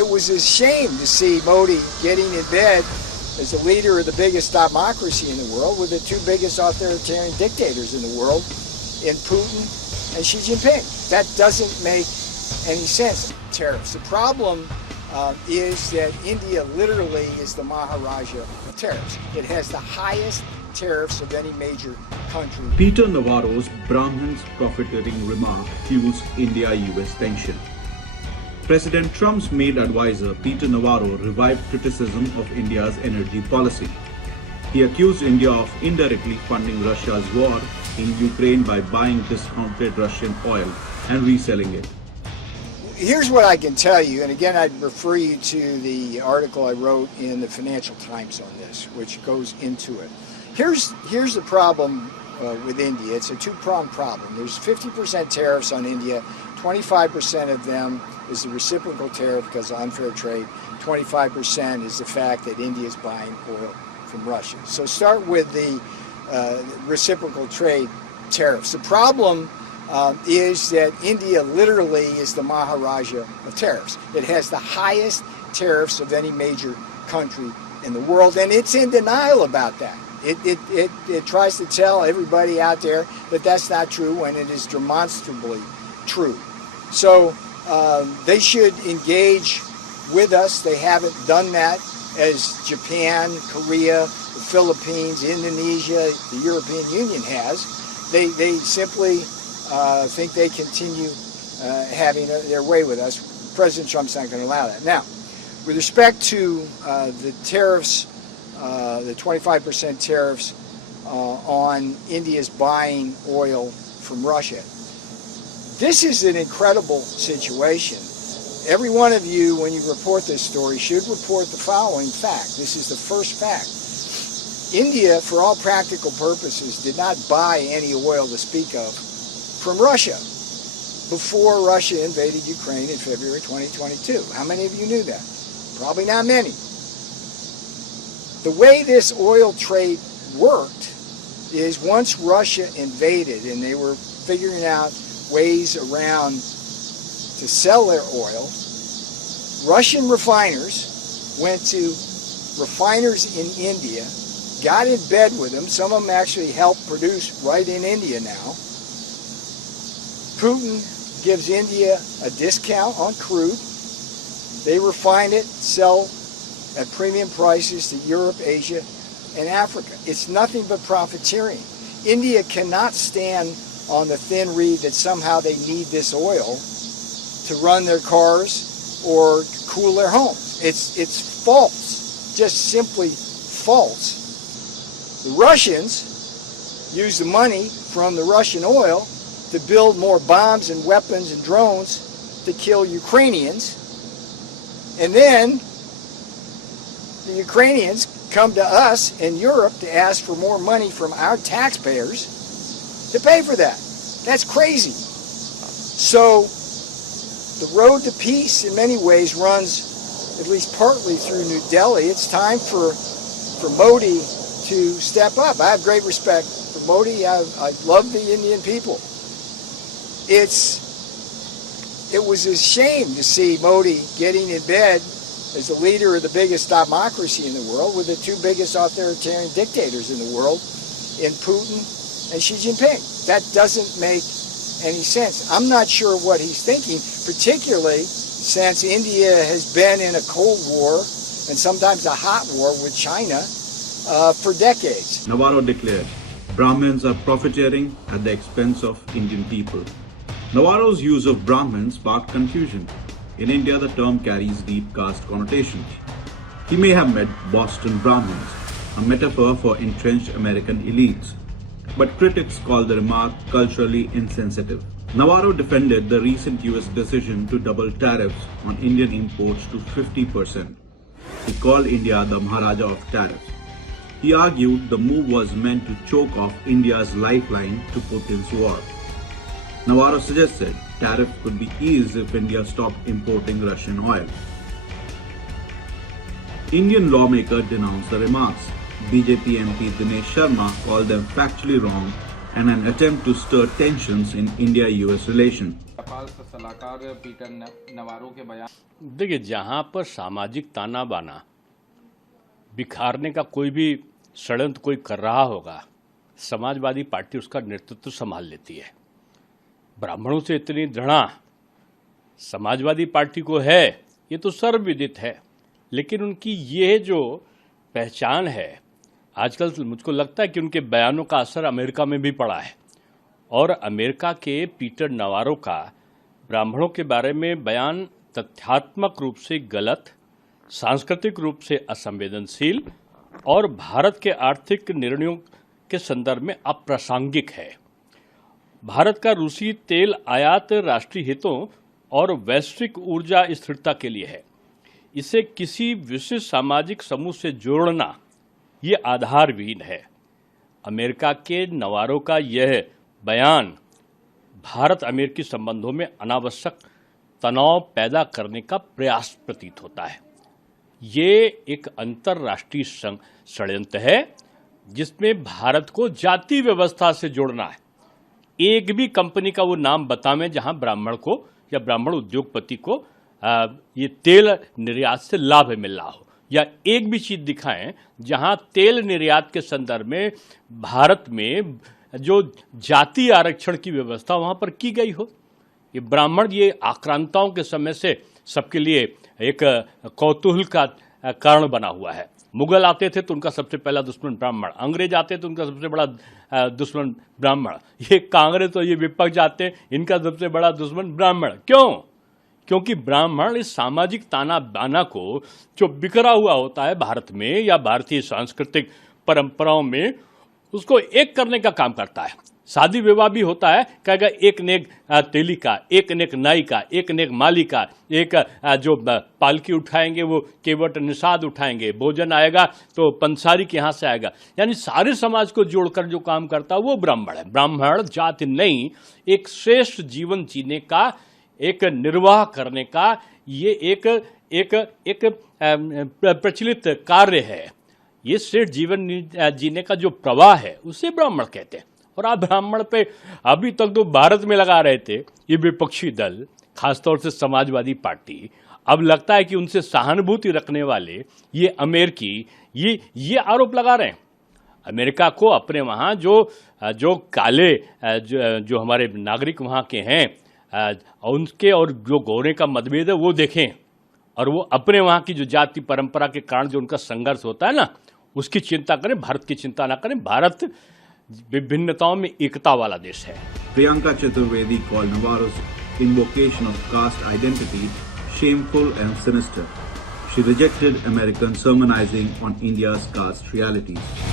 it was a shame to see Modi getting in bed as the leader of the biggest democracy in the world with the two biggest authoritarian dictators in the world, in Putin and Xi Jinping. That doesn't make any sense. Tariffs. The problem is that India literally is the Maharaja of tariffs. It has the highest tariffs of any major country. Peter Navarro's Brahmins profiteering remark fuels India-US tension. President Trump's main advisor, Peter Navarro, revived criticism of India's energy policy. He accused India of indirectly funding Russia's war in Ukraine by buying discounted Russian oil and reselling it. Here's what I can tell you, and again I'd refer you to the article I wrote in the Financial Times on this, which goes into it. Here's the problem with India. It's a two-pronged problem. There's 50% tariffs on India. 25% of them is the reciprocal tariff because of unfair trade. 25% is the fact that India is buying oil from Russia. So start with the reciprocal trade tariffs. The problem is that India literally is the Maharaja of tariffs. It has the highest tariffs of any major country in the world, and it's in denial about that. It tries to tell everybody out there that that's not true when it is demonstrably true. So they should engage with us. They haven't done that as Japan, Korea, the Philippines, Indonesia, the European Union has. They simply think they continue having their way with us. President Trump's not going to allow that. Now, with respect to the tariffs, the 25% tariffs on India's buying oil from Russia, this is an incredible situation. Every one of you, when you report this story, should report the following fact. This is the first fact. India, for all practical purposes, did not buy any oil to speak of from Russia before Russia invaded Ukraine in February 2022. How many of you knew that? Probably not many. The way this oil trade worked is once Russia invaded and they were figuring out ways around to sell their oil, Russian refiners went to refiners in India, got in bed with them. Some of them actually help produce right in India now. Putin gives India a discount on crude. They refine it, sell at premium prices to Europe, Asia, and Africa. It's nothing but profiteering. India cannot stand on the thin reed that somehow they need this oil to run their cars or cool their homes. It's false, just simply false. The Russians use the money from the Russian oil to build more bombs and weapons and drones to kill Ukrainians. And then the Ukrainians come to us in Europe to ask for more money from our taxpayers to pay for that. That's crazy. So the road to peace in many ways runs at least partly through New Delhi. It's time for Modi to step up. I have great respect for Modi. I love the Indian people. It was a shame to see Modi getting in bed as the leader of the biggest democracy in the world with the two biggest authoritarian dictators in the world, in Putin and Xi Jinping. That doesn't make any sense. I'm not sure what he's thinking, particularly since India has been in a Cold War and sometimes a hot war with China for decades. Navarro declared, Brahmins are profiteering at the expense of Indian people. Navarro's use of Brahmins sparked confusion. In India, the term carries deep caste connotations. He may have met Boston Brahmins, a metaphor for entrenched American elites. But critics call the remark culturally insensitive. Navarro defended the recent US decision to double tariffs on Indian imports to 50%. He called India the Maharaja of tariffs. He argued the move was meant to choke off India's lifeline to Putin's war. Navarro suggested tariff could be eased if India stopped importing Russian oil. Indian lawmaker denounced the remarks. BJP MP Dinesh Sharma called them factually wrong and an attempt to stir tensions in India-US relations. Nepal से सलाहकार Peter Navarro के बयान। देखिए, जहां पर सामाजिक ताना बाना बिखारने का कोई भी षड्यंत्र कोई कर रहा होगा, समाजवादी पार्टी उसका नेतृत्व संभाल लेती है। ब्राह्मणों से इतनी घृणा समाजवादी पार्टी को है, ये तो सर्वविदित है, लेकिन उनकी ये जो पहचान है, आजकल मुझको लगता है कि उनके बयानों का असर अमेरिका में भी पड़ा है। और अमेरिका के पीटर नवारो का ब्राह्मणों के बारे में बयान तथ्यात्मक रूप से गलत, सांस्कृतिक रूप से असंवेदनशील और भारत के आर्थिक निर्णयों के संदर्भ में अप्रासंगिक है। भारत का रूसी तेल आयात राष्ट्रीय हितों और वैश्विक ऊर्जा स्थिरता के लिए है। इसे किसी विशिष्ट सामाजिक समूह से जोड़ना ये आधारविहीन है। अमेरिका के नवारो का यह बयान भारत अमेरिकी संबंधों में अनावश्यक तनाव पैदा करने का प्रयास प्रतीत होता है। ये एक अंतर्राष्ट्रीय षड्यंत्र है जिसमें भारत को जाति व्यवस्था से जोड़ना है। एक भी कंपनी का वो नाम बतावें जहां ब्राह्मण को या ब्राह्मण उद्योगपति को ये तेल निर्यात से लाभ मिल रहा हो, या एक भी चीज दिखाएं जहां तेल निर्यात के संदर्भ में भारत में जो जाति आरक्षण की व्यवस्था वहां पर की गई हो। ये ब्राह्मण ये आक्रांताओं के समय से सबके लिए एक कौतूहल का कारण बना हुआ है। मुगल आते थे तो उनका सबसे पहला दुश्मन ब्राह्मण, अंग्रेज आते तो उनका सबसे बड़ा दुश्मन ब्राह्मण, ये कांग्रेस और ये विपक्ष आते हैं, इनका सबसे बड़ा दुश्मन ब्राह्मण। क्यों? क्योंकि ब्राह्मण इस सामाजिक ताना बाना को जो बिखरा हुआ होता है भारत में या भारतीय सांस्कृतिक परंपराओं में, उसको एक करने का काम करता है। शादी विवाह भी होता है, कहेगा एक नेक तेली का, एक नेक नाई का, एक नेक माली का, एक जो पालकी उठाएंगे वो केवट निषाद उठाएंगे, भोजन आएगा तो पंसारी के यहाँ से आएगा। यानी सारे समाज को जोड़कर जो काम करता है वो ब्राह्मण है। ब्राह्मण जाति नहीं, एक श्रेष्ठ जीवन जीने का, एक निर्वाह करने का ये एक प्रचलित कार्य है। ये श्रेष्ठ जीवन जीने का जो प्रवाह है उसे ब्राह्मण कहते हैं। और आप ब्राह्मण पे अभी तक तो भारत में लगा रहे थे ये विपक्षी दल, खासतौर से समाजवादी पार्टी, अब लगता है कि उनसे सहानुभूति रखने वाले ये अमेरिकी ये आरोप लगा रहे हैं। अमेरिका को अपने वहाँ जो काले जो हमारे नागरिक वहाँ के हैं उनके और जो गोरे का मतभेद है वो देखें, और वो अपने वहाँ की जो जाति परंपरा के कारण जो उनका संघर्ष होता है ना, उसकी चिंता करें, भारत की चिंता ना करें। भारत विभिन्नताओं में एकता वाला देश है। Priyanka Chaturvedi called Navarro's invocation of caste identity shameful and sinister. She rejected American sermonizing on India's caste realities.